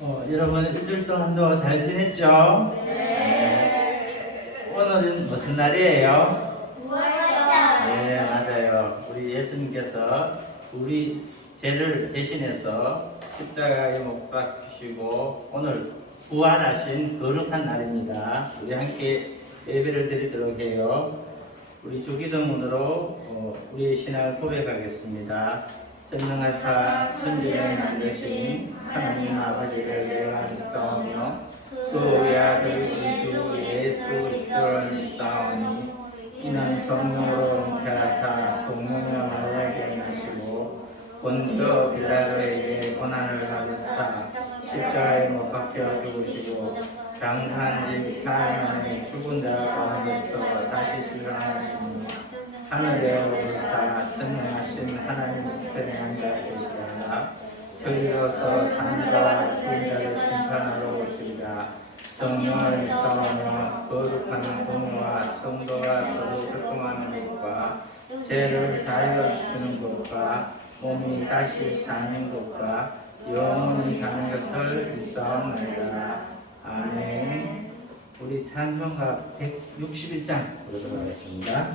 여러분 일주일 동안도 잘 지냈죠? 네. 오늘은 무슨 날이에요? 부활절. 네, 맞아요. 우리 예수님께서 우리 죄를 대신해서 십자가에 못 박히시고 오늘 부활하신 거룩한 날입니다. 우리 함께 예배를 드리도록 해요. 우리 주기도문으로 우리의 신앙을 고백하겠습니다. 전능하사 천지를 만드신 하나님 아버지를 내가 믿사오며 그 외아들 우리 주 예수 그리스도를 믿사오니 이는 성령으로 잉태하사 동문으로 말라게 하시고 본토 빌라도에게 고난을 받으사 십자가에 못 박혀 죽으시고 장사한 지 사흘 만에 죽은 자 가운데서 다시 실현하시니 하늘에 오르사 전능하신 하나님 우편에 앉아 계시다가 저희로서 산 자와 죽은 자를 심판하러 오시리라. 성령을 믿사오며 거룩한 공의와 성도가 서로 교통하는 것과 죄를 사하여 주시는 것과 몸이 다시 사는 것과 영원히 사는 것을 믿사옵나이다. 아멘. 우리 찬송가 161장 부르도록 하겠습니다.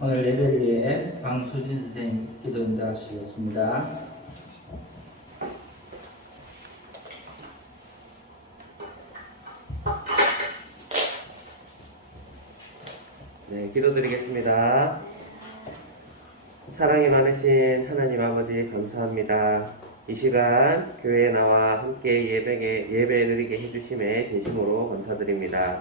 오늘 예배를 위해 방수진 선생님 기도 인도하시겠습니다. 네, 기도드리겠습니다. 사랑이 많으신 하나님 아버지 감사합니다. 이 시간 교회에 나와 함께 예배드리게 해주심에 진심으로 감사드립니다.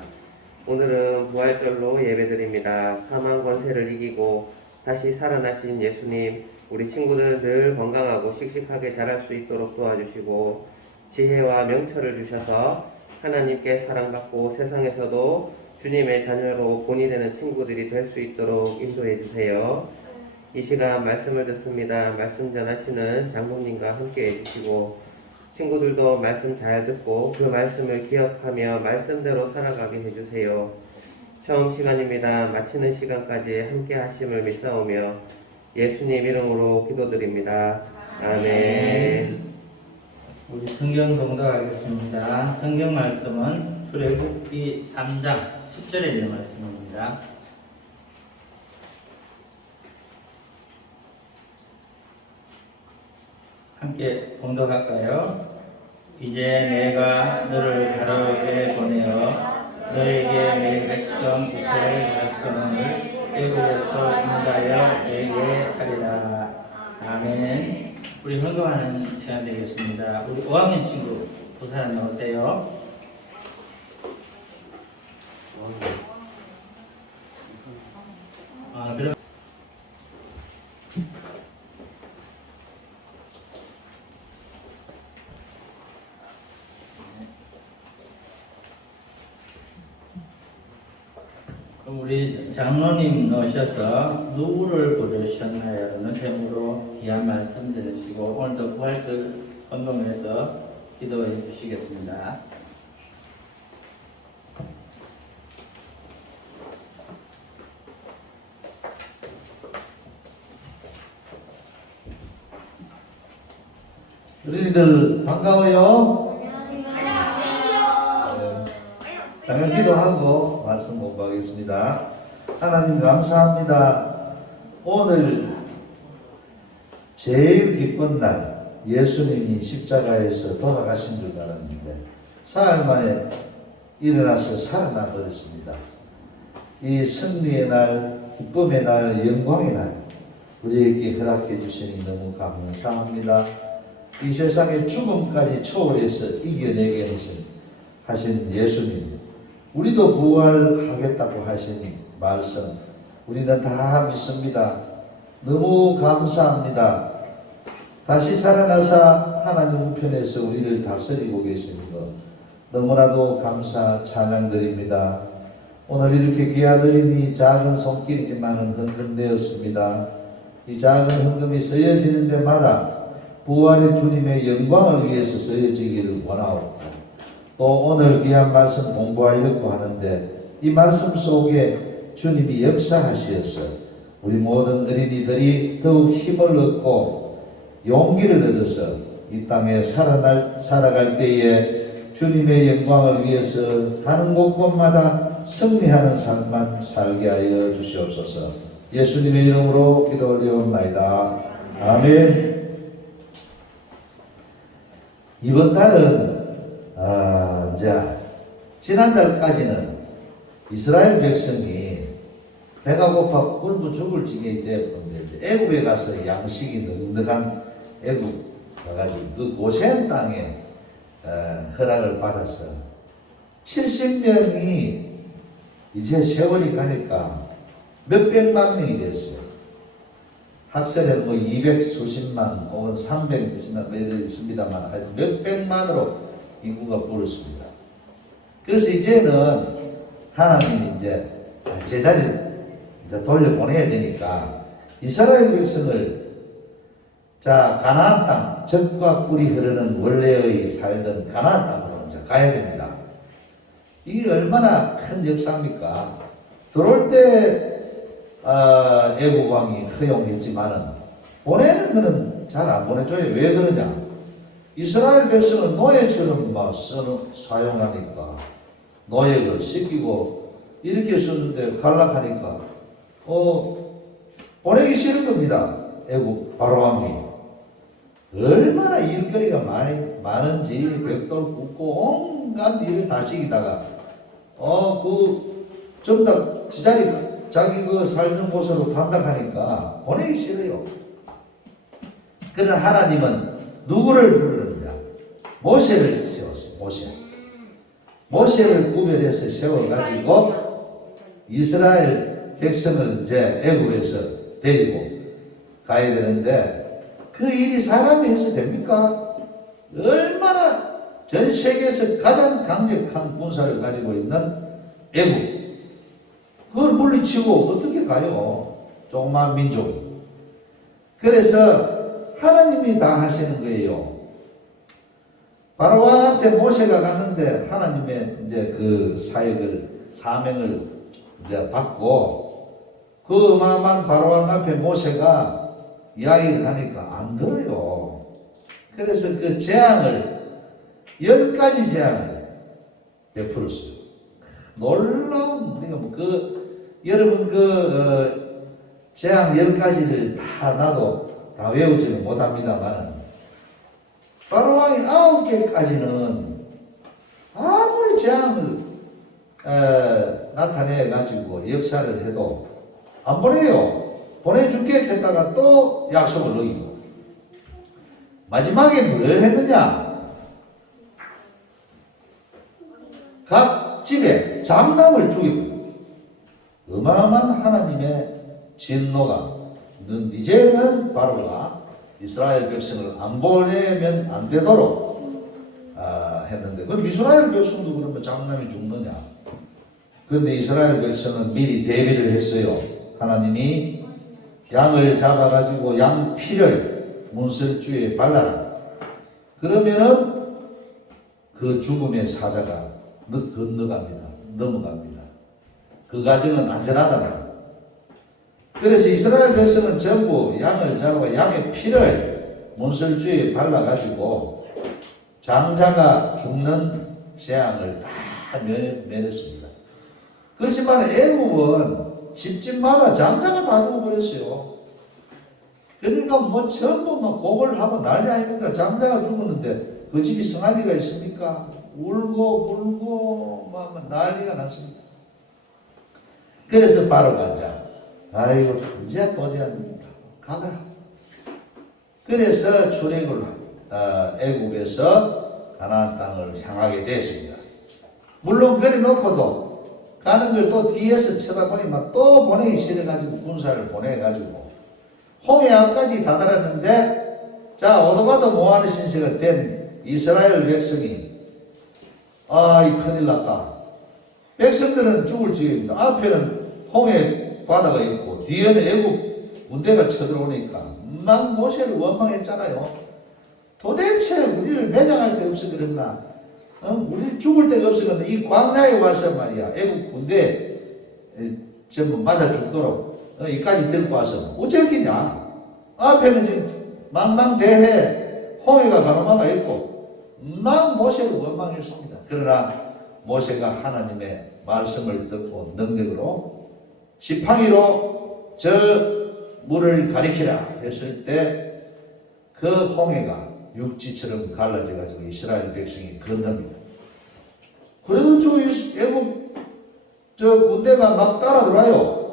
오늘은 부활절로 예배드립니다. 사망 권세를 이기고 다시 살아나신 예수님, 우리 친구들 늘 건강하고 씩씩하게 자랄 수 있도록 도와주시고 지혜와 명철을 주셔서 하나님께 사랑받고 세상에서도 주님의 자녀로 본이 되는 친구들이 될 수 있도록 인도해 주세요. 이 시간 말씀을 듣습니다. 말씀 전하시는 장로님과 함께 해주시고 친구들도 말씀 잘 듣고 그 말씀을 기억하며 말씀대로 살아가게 해주세요. 처음 시간입니다. 마치는 시간까지 함께 하심을 믿사오며 예수님 이름으로 기도드립니다. 아멘. 우리 성경 봉독하겠습니다. 성경 말씀은 출애굽기 3장 10절에 있는 말씀입니다. 함께 봉독할까요? 이제 내가 너를 가로에 보내어 너에게 내 백성 이스라엘 백성을 애굽에서 인도하여 내게 하리라. 아멘. 우리 헌금하는 시간 되겠습니다. 우리 5학년 친구 두 사람 나오세요. 그럼 우리 장로님 오셔서 누구를 부르셨나요라는 제목으로 귀한 말씀 들으시고 오늘도 부활절 헌금해서 기도해 주시겠습니다. 어린이들 반가워요. 잠깐 기도하고 말씀 공부하겠습니다. 하나님 감사합니다. 오늘 제일 기쁜 날 예수님이 십자가에서 돌아가신 줄 알았는데 사흘 만에 일어나서 살아나 버렸습니다. 이 승리의 날, 기쁨의 날, 영광의 날 우리에게 허락해 주시니 너무 감사합니다. 이 세상의 죽음까지 초월해서 이겨내게 하신 예수님, 우리도 부활하겠다고 하신 말씀 우리는 다 믿습니다. 너무 감사합니다. 다시 살아나사 하나님 우편에서 우리를 다스리고 계시는 것 너무나도 감사 찬양 드립니다. 오늘 이렇게 귀한 어린이 작은 손길이지만 헌금 되었습니다. 이 작은 헌금이 쓰여지는 데마다 부활의 주님의 영광을 위해서 쓰여지기를 원하옵고 또 오늘 귀한 말씀 공부하려고 하는데 이 말씀 속에 주님이 역사하시어서 우리 모든 어린이들이 더욱 힘을 얻고 용기를 얻어서 이 땅에 살아갈 때에 주님의 영광을 위해서 가는 곳곳마다 승리하는 삶만 살게 하여 주시옵소서. 예수님의 이름으로 기도 올리옵나이다. 아멘. 이번 달은 이제 지난달까지는 이스라엘 백성이 배가 고파 굶어 죽을 지경이 되었는데 애굽에 가서 양식이 넉넉한 애굽 가가지고 그 고센 땅에 허락을 받아서 70명이 이제 세월이 가니까 몇백만 명이 됐어요. 학설에 200 수십만 혹은 300 수십만 이런 있습니다만 하여튼 몇백만으로 인구가 불었습니다. 그래서 이제는 하나님이 이제 제자리를 이제 돌려보내야 되니까 이스라엘 백성을 가나안 땅, 젖과 꿀이 흐르는 원래의 살던 가나안 땅으로 이제 가야 됩니다. 이게 얼마나 큰 역사입니까? 들어올 때 애국 왕이 허용했지만은 보내는 거는 잘 안 보내줘요. 왜 그러냐? 이스라엘 백성은 노예처럼 사용하니까 노예를 시키고 이렇게 썼는데 갈락하니까 보내기 싫은 겁니다. 애국 바로왕이 얼마나 일거리가 많은지 벽돌 굽고 온갖 일을 다 시키다가 좀 더 자기 그 살던 곳으로 간다하니까 보내기 싫어요. 그러나 하나님은 누구를 부르느냐? 모세를 세웠어요. 모세를 구별해서 세워가지고 이스라엘 백성을 이제 애굽에서 데리고 가야 되는데 그 일이 사람이 해서 됩니까? 얼마나 전 세계에서 가장 강력한 군사를 가지고 있는 애굽 그걸 물리치고 어떻게 가요? 조그만 민족이. 그래서 하나님이 다 하시는 거예요. 바로왕한테 모세가 갔는데 하나님의 이제 그 사명을 이제 받고 그 어마어마한 바로왕 앞에 모세가 이야기를 하니까 안 들어요. 그래서 그 재앙을 10가지 재앙을 베풀었어요. 놀라운 우리가 여러분 재앙 10가지를 다 나도 다 외우지는 못합니다만 바로 왕이 9개까지는 아무리 재앙을 나타내 가지고 역사를 해도 안 보내요. 보내줄게 했다가 또 약속을 어기고 마지막에 뭘 했느냐? 각 집에 장남을 죽이고 어마어마한 하나님의 진노가 이제는 바로가 이스라엘 백성을 안 보내면 안 되도록 했는데 그럼 이스라엘 백성도 그러면 장남이 죽느냐? 그런데 이스라엘 백성은 미리 대비를 했어요. 하나님이 양을 잡아가지고 양 피를 문설주에 발라라. 그러면은 그 죽음의 사자가 건너갑니다. 넘어갑니다. 그 과정은 안전하다. 그래서 이스라엘 백성은 전부 양을 잡아 양의 피를 문설주에 발라가지고 장자가 죽는 재앙을 다 면했습니다. 그렇지만 애굽은 집집마다 장자가 다 죽어버렸어요. 그러니까 뭐 전부 막 고걸 하고 난리 아닙니까? 장자가 죽었는데 그 집이 성할 리가 있습니까? 울고 불고 막 난리가 났습니다. 그래서 바로가 이제 아이고 이제 도저히 가거라. 그래서 출애굽을 애굽에서 가나안 땅을 향하게 됐습니다. 물론 그래 놓고도 가는 걸 또 뒤에서 쳐다보니 막 또 보내기 싫어가지고 군사를 보내가지고 홍해 앞까지 다다랐는데 자 오도가도 모하는 신세가 된 이스라엘 백성이 이 큰일 났다. 백성들은 죽을 지경입니다. 앞에는 홍해 바다가 있고 뒤에는 애굽 군대가 쳐들어오니까 막 모세를 원망했잖아요. 도대체 우리를 매장할 데 없어 그랬나? 우리 죽을 데가 없었는데 이 광야에 와서 말이야 애국 군대 전부 맞아 죽도록 이까지 들고 와서 어쩌겠냐? 앞에는 지금 망망대해 홍해가 가로막아 있고 막 모세를 원망했습니다. 그러나 모세가 하나님의 말씀을 듣고 능력으로 지팡이로 저 물을 가리키라 했을 때 그 홍해가 육지처럼 갈라져 가지고 이스라엘 백성이 건넙니다. 그래도 저 애국 군대가 막 따라 들어와요.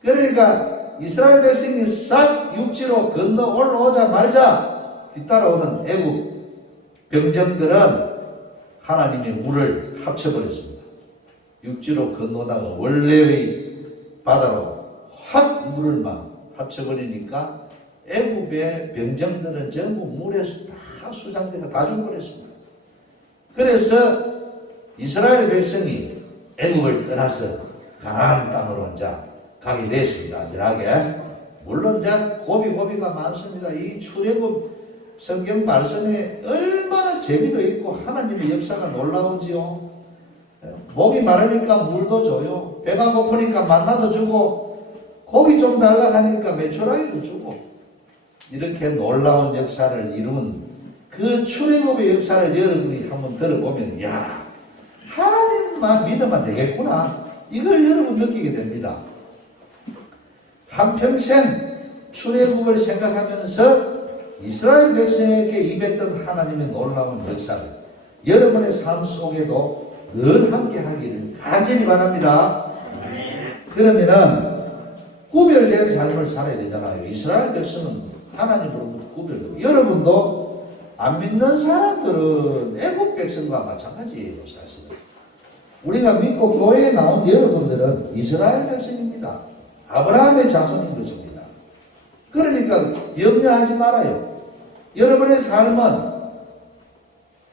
그러니까 이스라엘 백성이 싹 육지로 건너 올라오자마자 뒤따라오는 애국 병정들은 하나님의 물을 합쳐버렸습니다. 육지로 건너다가 원래의 바다로 확 물을 막 합쳐버리니까 애굽의 병정들은 전부 물에서 다 수장대가 다 죽어버렸습니다. 그래서 이스라엘 백성이 애굽을 떠나서 가나안 땅으로 이제 가게 됐습니다. 안전하게. 물론 이제 고비가 많습니다. 이 출애굽 성경 말씀에 얼마나 재미도 있고 하나님의 역사가 놀라운지요. 목이 마르니까 물도 줘요. 배가 고프니까 만나도 주고 고기 좀 달라 하니까 메추라기도 주고 이렇게 놀라운 역사를 이룬 그 출애굽의 역사를 여러분이 한번 들어보면 야 하나님만 믿으면 되겠구나 이걸 여러분 느끼게 됩니다. 한평생 출애굽을 생각하면서 이스라엘 백성에게 임했던 하나님의 놀라운 역사를 여러분의 삶 속에도 늘 함께 하기를 간절히 바랍니다. 그러면은 구별된 삶을 살아야 되잖아요. 이스라엘 백성은 하나님으로부터 구별되고 여러분도 안 믿는 사람들은 애국 백성과 마찬가지예요. 사실은 우리가 믿고 교회에 나온 여러분들은 이스라엘 백성입니다. 아브라함의 자손인 것입니다. 그러니까 염려하지 말아요. 여러분의 삶은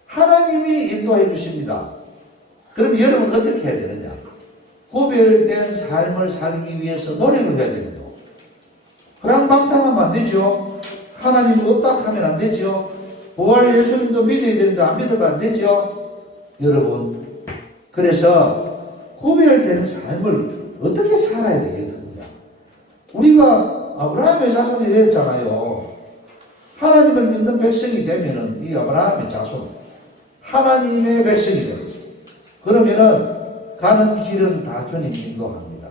하나님이 인도해 주십니다. 그럼 여러분 어떻게 해야 되느냐? 구별된 삶을 살기 위해서 노력을 해야 됩니다. 불황방탕하면 안 되죠. 하나님 없다 하면 안 되죠. 부활 예수님도 믿어야 되는데 안 믿으면 안 되죠. 여러분 그래서 구별된 삶을 어떻게 살아야 되겠습니까? 우리가 아브라함의 자손이 되었잖아요. 하나님을 믿는 백성이 되면은 이 아브라함의 자손 하나님의 백성이 되죠. 그러면은 가는 길은 다 주님 인도합니다.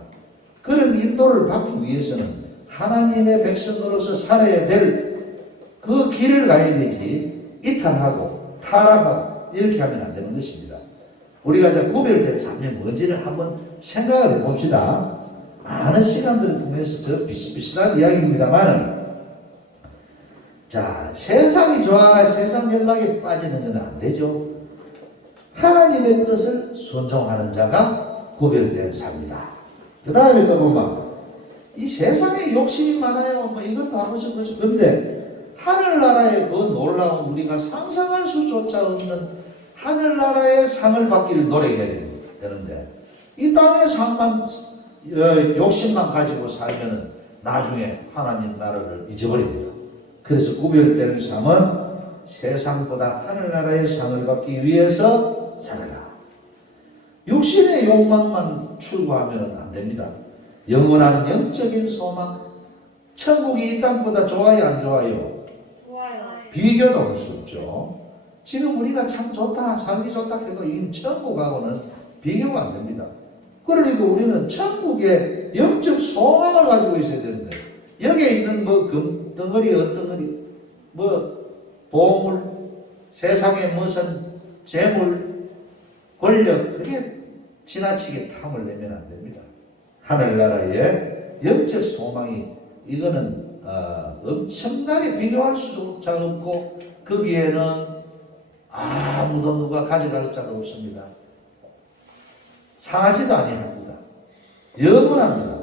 그런 인도를 받기 위해서는 하나님의 백성으로서 살아야 될 그 길을 가야 되지 이탈하고 타락하고 이렇게 하면 안 되는 것입니다. 우리가 이제 구별된 삶이 뭔지를 한번 생각을 해봅시다. 많은 시간들을 통해서 저 비슷비슷한 이야기입니다만, 자, 세상이 좋아 세상 연락에 빠지는 건 안 되죠. 하나님의 뜻을 순종하는 자가 구별된 삶이다. 그 다음에 또 보면 이 세상에 욕심이 많아요. 뭐 이것도 하고 저것도. 근데 하늘나라의 그 놀라운 우리가 상상할 수조차 없는 하늘나라의 상을 받기를 노력해야 되는데, 이 땅의 상만 욕심만 가지고 살면은 나중에 하나님 나라를 잊어버립니다. 그래서 구별되는 삶은 세상보다 하늘나라의 상을 받기 위해서 살아라. 육신의 욕망만 추구하면 안 됩니다. 영원한 영적인 소망, 천국이 이 땅보다 좋아요, 안 좋아요? 좋아요. 비교도 할 수 없죠. 지금 우리가 참 좋다, 살기 좋다 해도 이 천국하고는 비교가 안 됩니다. 그러니까 우리는 천국의 영적 소망을 가지고 있어야 되는데, 여기에 있는 뭐 금덩어리, 엇덩어리, 뭐 보물, 세상의 무슨 재물, 권력, 그게 지나치게 탐을 내면 안 됩니다. 하늘나라의 영적 소망이 이거는 엄청나게 비교할 수조차 없고, 거기에는 아무도 누가 가져갈 자도 없습니다. 상하지도 아니합니다. 영원합니다.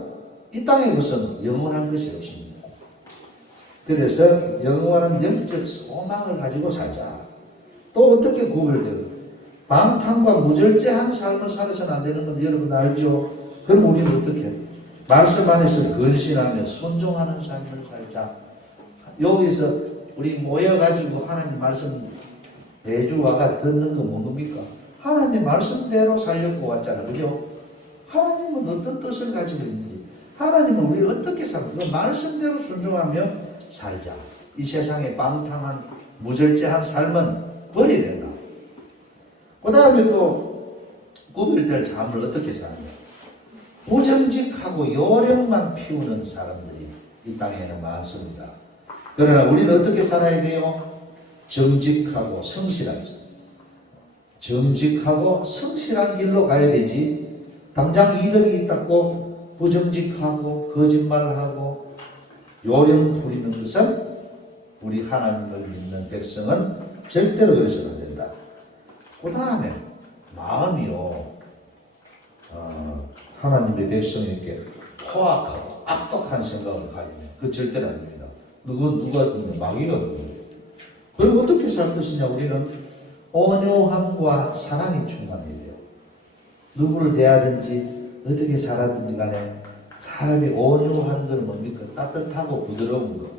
이 땅에 무슨 영원한 것이 없습니다. 그래서 영원한 영적 소망을 가지고 살자. 또 어떻게 구별되고, 방탕과 무절제한 삶을 살아서는 안 되는 건 여러분 알죠? 그럼 우리는 어떻게 해요? 말씀 안에서 근신하며 순종하는 삶을 살자. 여기서 우리 모여가지고 하나님 말씀 매주 와가 듣는 거 뭡니까? 하나님 말씀대로 살려고 왔잖아. 그죠? 하나님은 어떤 뜻을 가지고 있는지, 하나님은 우리를 어떻게 살고, 그 말씀대로 순종하며 살자. 이 세상의 방탕한 무절제한 삶은 버려야 된다. 그 다음에 또 구별될 삶을 어떻게 사느냐. 부정직하고 요령만 피우는 사람들이 이 땅에는 많습니다. 그러나 우리는 어떻게 살아야 돼요? 정직하고 성실하게, 정직하고 성실한 길로 가야 되지, 당장 이득이 있다고 부정직하고 거짓말하고 요령 부리는 것은 우리 하나님을 믿는 백성은 절대로 그래서는 안 된다. 그 다음에 마음이요, 하나님의 백성에게 포악하고 악독한 생각을 가지면 그 절대로 안 됩니다. 누가 그러면 마귀가 그러는. 그럼 어떻게 살 것이냐? 우리는 온유함과 사랑이 충만해야 돼요. 누구를 대하든지 어떻게 살아든지 간에 사람이 온유한 건 뭡니까? 따뜻하고 부드러운 거.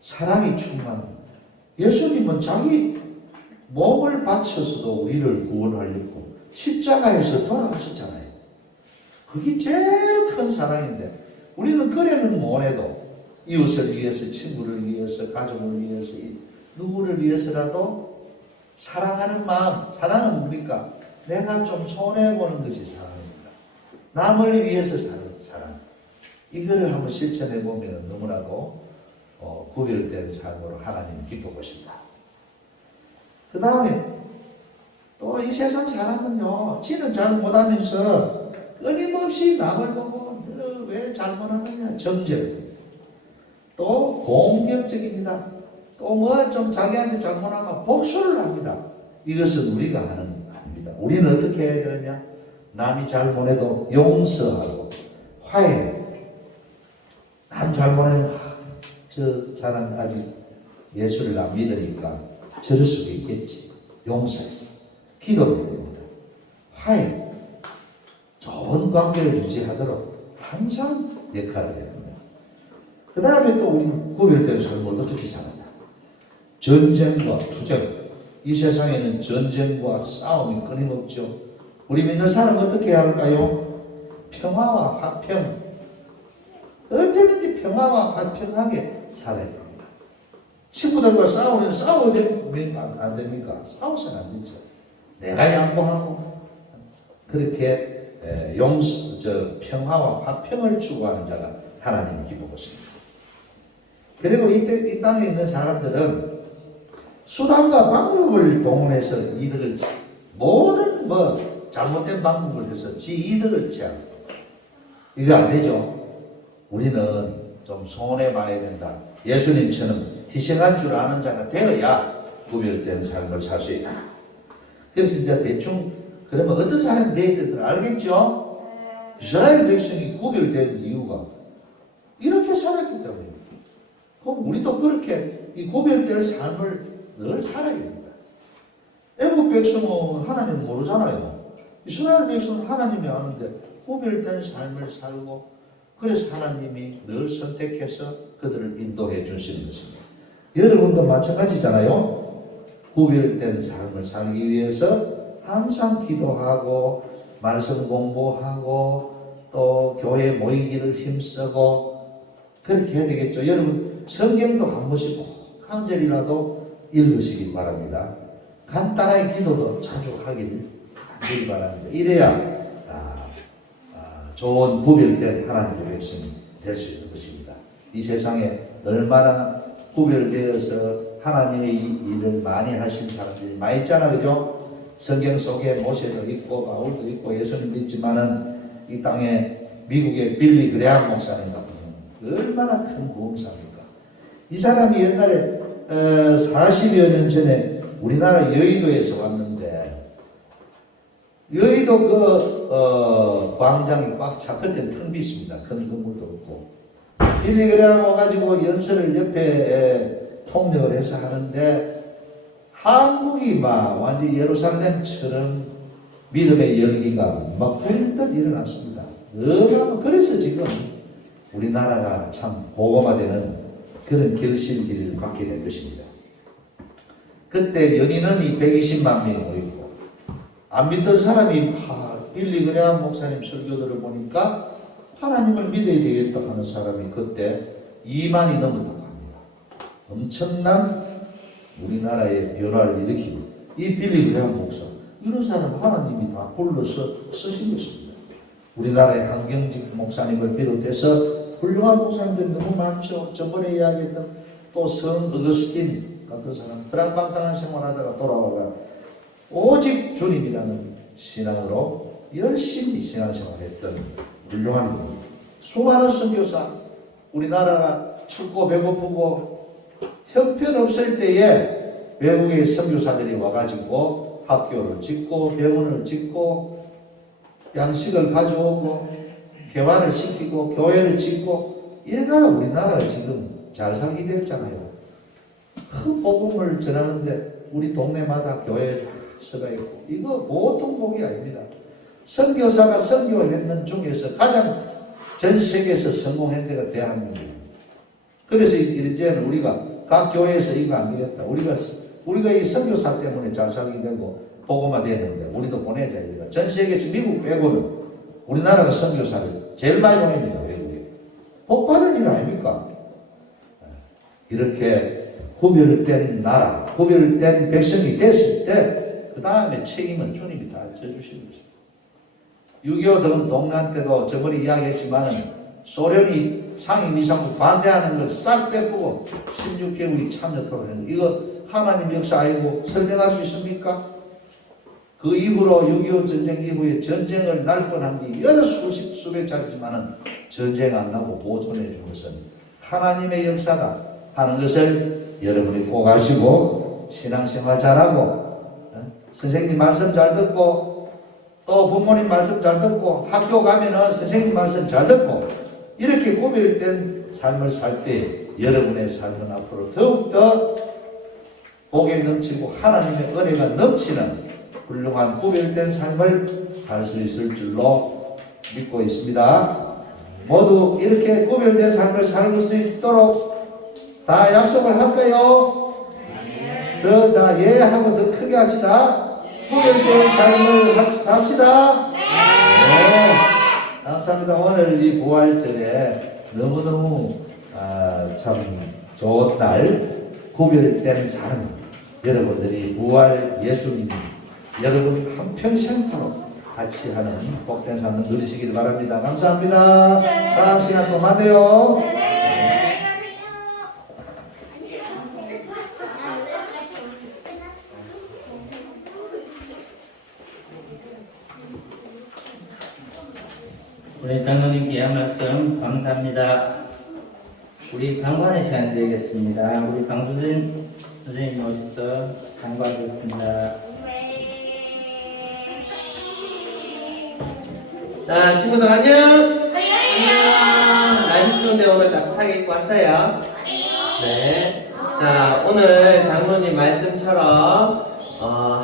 사랑이 충만한. 예수님은 자기 몸을 바쳐서도 우리를 구원하려고 십자가에서 돌아가셨잖아요. 그게 제일 큰 사랑인데, 우리는 그래는 못해도 이웃을 위해서, 친구를 위해서, 가족을 위해서, 누구를 위해서라도 사랑하는 마음. 사랑은 뭡니까? 내가 좀 손해보는 것이 사랑입니다. 남을 위해서 사는 사랑. 이거를 한번 실천해 보면 너무나도 구별된 삶으로 하나님 기뻐 보신다. 그 다음에 또 이 세상 사람은요, 지는 잘 못하면서 끊임없이 남을 보고 너 왜 잘못하느냐 정죄. 또 공격적입니다. 또 뭐 좀 자기한테 잘못하면 복수를 합니다. 이것은 우리가 하는 겁니다. 우리는 어떻게 해야 되느냐? 남이 잘못해도 용서하고 화해. 남 잘못하면 저 사람 아직 예수를 안 믿으니까 저럴 수도 있겠지. 용서해. 기도해야 됩니다. 화해. 좋은 관계를 유지하도록 항상 역할을 해야 됩니다. 그 다음에 또 우리 구별된 삶을 어떻게 살아야? 전쟁과 투쟁. 이 세상에는 전쟁과 싸움이 끊임없죠. 우리 믿는 사람 어떻게 해야 할까요? 평화와 화평. 언제든지 평화와 화평하게 살아야 됩니다. 친구들과 싸우면 싸워야 됩니까? 안 됩니까? 싸워서는 안 되죠. 내가 양보하고 그렇게 평화와 화평을 추구하는 자가 하나님을 기뻐하십니다. 그리고 이 땅에 있는 사람들은 수단과 방법을 동원해서 이득을 모든 잘못된 방법을 해서 지 이득을 취하고 이거 안 되죠. 우리는 좀 손해 봐야 된다. 예수님처럼 희생할 줄 아는 자가 되어야 구별된 삶을 살 수 있다. 그래서 이제 대충 그러면 어떤 사람이 되어야 된다 알겠죠? 이스라엘 백성이 구별된 이유가 이렇게 살았기 때문입니다. 그럼 우리도 그렇게 이 구별될 삶을 늘 살아야 됩니다. 애국 백성은 하나님 모르잖아요. 이스라엘 백성은 하나님이 아는데 구별된 삶을 살고 그래서 하나님이 늘 선택해서 그들을 인도해 주시는 것입니다. 여러분도 마찬가지잖아요. 구별된 삶을 살기 위해서 항상 기도하고 말씀 공부하고 또 교회 모이기를 힘쓰고 그렇게 해야 되겠죠. 여러분 성경도 한 번씩 꼭 한 절이라도 읽으시기 바랍니다. 간단하게 기도도 자주 하기를 간절히 바랍니다. 이래야 좋은 구별된 하나님의 백성이 될 수 있는 것입니다. 이 세상에 얼마나 구별되어서 하나님의 일을 많이 하신 사람들이 많이 있잖아, 그죠? 성경 속에 모세도 있고 바울도 있고 예수님도 있지만은 이 땅에 미국의 빌리 그레함 목사님 같은 경우는 얼마나 큰 부흥사입니까? 이 사람이 옛날에 40여 년 전에 우리나라 여의도에서 왔는데 여의도 광장이 꽉 차. 그때는 텅 비있습니다. 큰 건물도 없고 빌리 그레함 와가지고 연설을 옆에 통역을 해서 하는데 한국이 막 완전 예루살렘처럼 믿음의 열기가 막 불듯 일어났습니다. 그래서 지금 우리나라가 참 복음화되는 그런 결실기를 갖게 된 것입니다. 그때 연인원이 120만 명이 모이고 안 믿던 사람이 빌리 그레함 목사님 설교들을 보니까 하나님을 믿어야 되겠다 하는 사람이 그때 2만이 넘었다고 합니다. 엄청난 우리나라의 변화를 일으키고 이 빌리 그레함 목사 이런 사람 하나님이 다 불러서 쓰신 것입니다. 우리나라의 한경직 목사님을 비롯해서 훌륭한 목사님들이 너무 많죠. 저번에 이야기했던 또 성 어거스틴 같은 사람 불안방탕한 생활하다가 돌아와가 오직 주님이라는 신앙으로 열심히 신앙생활했던 훌륭한 분입니다. 수많은 선교사 우리나라가 춥고 배고프고 형편없을 때에 외국의 선교사들이 와가지고 학교를 짓고 병원을 짓고 양식을 가져오고 개발을 시키고 교회를 짓고 이래가 우리나라가 지금 잘 살게 됐잖아요. 큰 복음을 전하는데 우리 동네마다 교회에 서가 있고 이거 보통 복이 아닙니다. 선교사가 선교했는 중에서 가장 전 세계에서 성공한 데가 대한민국입니다. 그래서 이제는 우리가 각 교회에서 이거 안 되겠다. 우리가 이 선교사 때문에 잘 살게 되고 복음화 되는데 우리도 보내자 이거. 전 세계에서 미국 빼고는 우리나라가 선교사를 제일 많이 보냅니다. 외국에. 복 받을 일 아닙니까? 이렇게 구별된 나라, 구별된 백성이 됐을 때 그 다음에 책임은 주님이 다 져주시는 것입니다. 6.25 등은 동란 때도 저번에 이야기했지만 소련이 상임이사국 반대하는 걸 싹 빼고 16개국이 참여토록 했는데 이거 하나님 역사 아니고 설명할 수 있습니까? 그 이후로 6.25 전쟁 이후에 전쟁을 날 뻔한 게 여러 수백 차례지만 전쟁 안 나고 보존해 준 것은 하나님의 역사다 하는 것을 여러분이 꼭 아시고 신앙생활 잘하고 선생님 말씀 잘 듣고 또 부모님 말씀 잘 듣고 학교 가면은 선생님 말씀 잘 듣고 이렇게 구별된 삶을 살 때 여러분의 삶은 앞으로 더욱더 복에 넘치고 하나님의 은혜가 넘치는 훌륭한 구별된 삶을 살 수 있을 줄로 믿고 있습니다. 모두 이렇게 구별된 삶을 살 수 있도록 다 약속을 할까요? 자, 예 하고 더 크게 합시다. 구별된 삶을 삽시다. 네. 감사합니다. 오늘 이 부활절에 너무너무 참 좋은 날 구별된 삶 여러분들이 부활 예수님 여러분 한평생토록 같이 하는 복된 삶을 누리시길 바랍니다. 감사합니다. 다음 시간 또 만나요. 우리 장로님 귀한 말씀 감사합니다. 우리 강관의 시간 드리겠습니다. 우리 강수진 선생님 오셔서 강과하겠습니다. 자, 친구들 안녕! 안녕! 날씨 추운데 오늘 따뜻하게 입고 왔어요? 네. 자, 오늘 장로님 말씀처럼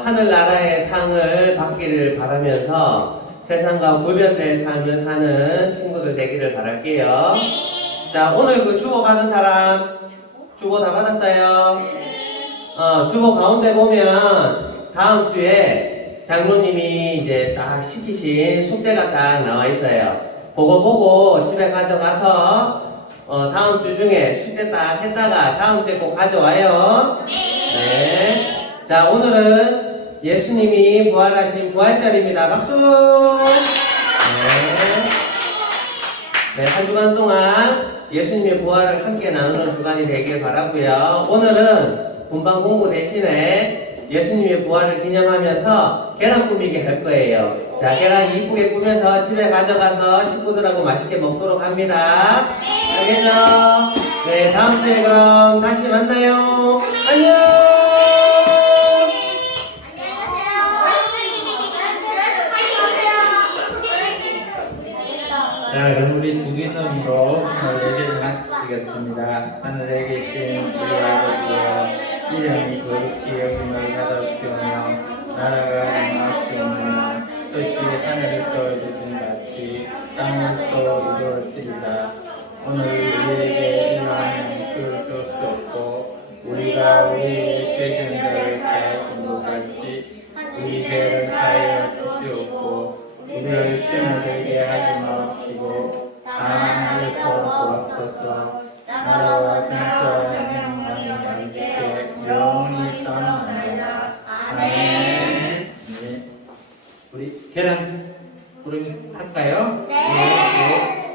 하늘나라의 상을 받기를 바라면서 세상과 구별된 삶을 사는 친구들 되기를 바랄게요. 자, 오늘 그 주보 받은 사람 주보 다 받았어요? 주보 가운데 보면 다음 주에 장로님이 이제 딱 시키신 숙제가 딱 나와 있어요. 그거 보고 집에 가져가서 다음 주 중에 숙제 딱 했다가 다음 주에 꼭 가져와요. 네. 자, 오늘은 예수님이 부활하신 부활절입니다. 박수! 네. 한 주간 동안 예수님의 부활을 함께 나누는 주간이 되길 바라고요. 오늘은 분방 공부 대신에 예수님의 부활을 기념하면서 계란 꾸미기 할 거예요. 자, 계란 이쁘게 꾸며서 집에 가져가서 식구들하고 맛있게 먹도록 합니다. 알겠죠? 네, 다음 주에 그럼 다시 만나요. 안녕! 자, 그럼 우리 두 기념으로 예배를 마치겠습니다. 하늘에 계신 우리 아버지여, 이름이 거룩히 여김을 받아주시오며 나라가 임하시오며 뜻이 하늘에서 이루어진 같이 땅에서 이루어지리라. 오늘 우리에게 일용할 양식을 주옵시고 우리가 우리의 죄진들을 사하신 것 같이 우리 죄를 사하여 주시옵고 우리를 시험에 들게 하지 마옵시고 다만 하늘에서 도와소서. 나라와 근사와 영광이 아버지께 영원히 쌓아나이다. 아멘. 네. 우리 계란 부르면 할까요? 네.